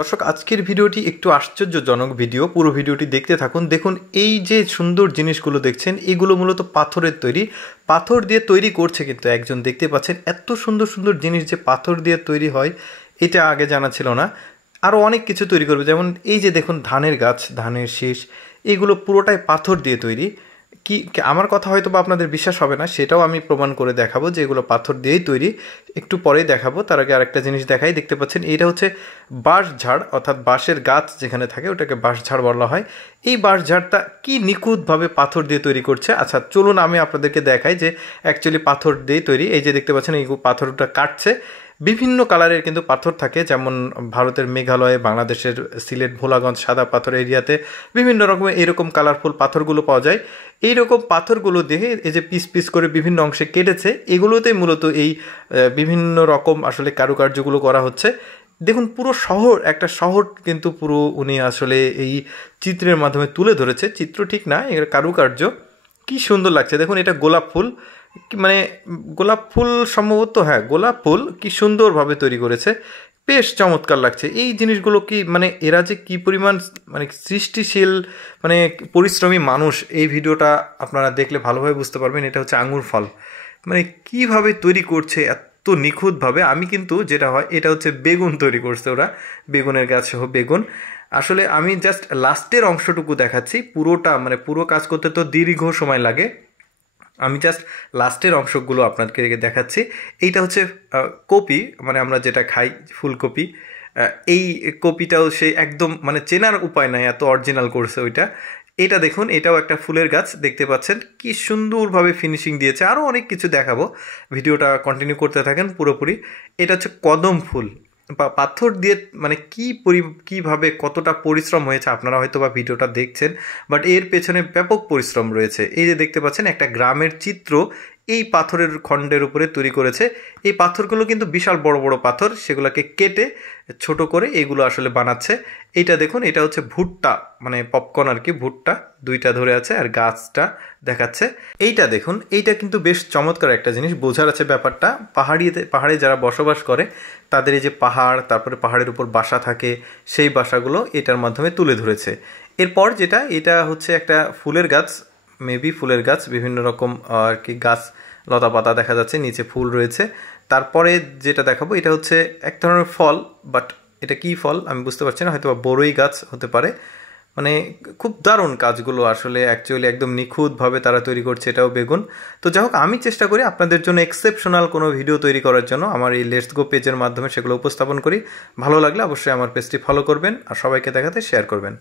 দর্শক আজকের ভিডিওটি একটু আশ্চর্যজনক ভিডিও। পুরো ভিডিওটি দেখতে থাকুন। দেখুন এই যে সুন্দর জিনিসগুলো দেখছেন এগুলো মূলত পাথরের তৈরি। পাথর দিয়ে তৈরি করছে কিন্তু একজন, দেখতে পাচ্ছেন এত সুন্দর সুন্দর জিনিস যে পাথর দিয়ে তৈরি হয় এটা আগে জানা ছিল না। আরও অনেক কিছু তৈরি করবে, যেমন এই যে দেখুন ধানের গাছ, ধানের শীষ, এগুলো পুরোটাই পাথর দিয়ে তৈরি। কি আমার কথা হয়তো বা আপনাদের বিশ্বাস হবে না, সেটাও আমি প্রমাণ করে দেখাবো যে এগুলো পাথর দিয়েই তৈরি। একটু পরেই দেখাবো, তার আগে আরেকটা জিনিস দেখাই। দেখতে পাচ্ছেন এটা হচ্ছে বাঁশঝাড়, অর্থাৎ বাঁশের গাছ যেখানে থাকে ওটাকে বাঁশঝাড় বলা হয়। এই বাঁশঝাড়টা কি নিখুঁতভাবে পাথর দিয়ে তৈরি করছে। আচ্ছা চলুন আমি আপনাদেরকে দেখাই যে অ্যাকচুয়ালি পাথর দিয়ে তৈরি। এই যে দেখতে পাচ্ছেন এই পাথরটা কাটছে, বিভিন্ন কালারের কিন্তু পাথর থাকে, যেমন ভারতের মেঘালয়ে, বাংলাদেশের সিলেট, ভোলাগঞ্জ সাদা পাথর এরিয়াতে বিভিন্ন রকমের এরকম কালারফুল পাথরগুলো পাওয়া যায়। এইরকম পাথরগুলো দিয়ে এই যে পিস পিস করে বিভিন্ন অংশে কেটেছে, এগুলোতেই মূলত এই বিভিন্ন রকম আসলে কারুকার্যগুলো করা হচ্ছে। দেখুন পুরো শহর, একটা শহর কিন্তু পুরো উনি আসলে এই চিত্রের মাধ্যমে তুলে ধরেছে। চিত্র ঠিক না, এর কারুকার্য কি সুন্দর লাগছে। দেখুন এটা গোলাপ ফুল, মানে গোলাপ ফুল সম্ভবত, হ্যাঁ গোলাপ ফুল, কি সুন্দরভাবে তৈরি করেছে, বেশ চমৎকার লাগছে। এই জিনিসগুলো কি মানে এরা যে কি পরিমাণ মানে সৃষ্টিশীল, মানে পরিশ্রমী মানুষ, এই ভিডিওটা আপনারা দেখলে ভালোভাবে বুঝতে পারবেন। এটা হচ্ছে আঙুর ফল, মানে কিভাবে তৈরি করছে এত নিখুঁতভাবে। আমি কিন্তু যেটা হয় এটা হচ্ছে বেগুন তৈরি করছে ওরা, বেগুনের গাছ সহ বেগুন। আসলে আমি জাস্ট লাস্টের অংশটুকু দেখাচ্ছি, পুরোটা মানে পুরো কাজ করতে তো দীর্ঘ সময় লাগে। আমি জাস্ট লাস্টের অংশগুলো আপনাদেরকে দেখাচ্ছি। এইটা হচ্ছে কপি, মানে আমরা যেটা খাই ফুলকপি। এই কপিটাও সে একদম মানে চেনার উপায় নাই, এত অরিজিনাল করছে ওইটা। এটা দেখুন, এটাও একটা ফুলের গাছ, দেখতে পাচ্ছেন কি সুন্দরভাবে ফিনিশিং দিয়েছে। আরও অনেক কিছু দেখাবো, ভিডিওটা কন্টিনিউ করতে থাকেন পুরোপুরি। এটা হচ্ছে কদম ফুল বা পাথর দিয়ে, মানে কীভাবে কতটা পরিশ্রম হয়েছে আপনারা হয়তো বা ভিডিওটা দেখছেন, বাট এর পেছনে ব্যাপক পরিশ্রম রয়েছে। এই যে দেখতে পাচ্ছেন একটা গ্রামের চিত্র এই পাথরের খণ্ডের উপরে তৈরি করেছে। এই পাথরগুলো কিন্তু বিশাল বড় বড় পাথর, সেগুলোকে কেটে ছোট করে এগুলো আসলে বানাচ্ছে। এইটা দেখুন, এটা হচ্ছে ভুট্টা, মানে পপকর্ন আর কি, ভুট্টা দুইটা ধরে আছে আর গাছটা দেখাচ্ছে। এইটা দেখুন, এইটা কিন্তু বেশ চমৎকার একটা জিনিস, বোঝার আছে ব্যাপারটা। পাহাড়ে যারা বসবাস করে তাদের এই যে পাহাড়, তারপরে পাহাড়ের উপর বাসা থাকে, সেই বাসাগুলো এটার মাধ্যমে তুলে ধরেছে। এরপর যেটা, এটা হচ্ছে একটা ফুলের গাছ, মেবি ফুলের গাছ, বিভিন্ন রকম আর কি গাছ, লতা পাতা দেখা যাচ্ছে, নিচে ফুল রয়েছে। তারপরে যেটা দেখাবো এটা হচ্ছে এক ধরনের ফল, বাট এটা কি ফল আমি বুঝতে পারছি না, হয়তো বা বড়ই গাছ হতে পারে। মানে খুব দারুণ কাজগুলো আসলে, অ্যাকচুয়ালি একদম নিখুঁতভাবে তারা তৈরি করছে। এটাও বেগুন। তো যাই হোক, আমি চেষ্টা করি আপনাদের জন্য এক্সেপশনাল কোনো ভিডিও তৈরি করার জন্য, আমার এই লেটস গো পেজের মাধ্যমে সেগুলো উপস্থাপন করি। ভালো লাগলে অবশ্যই আমার পেজটি ফলো করবেন আর সবাইকে দেখাতে শেয়ার করবেন।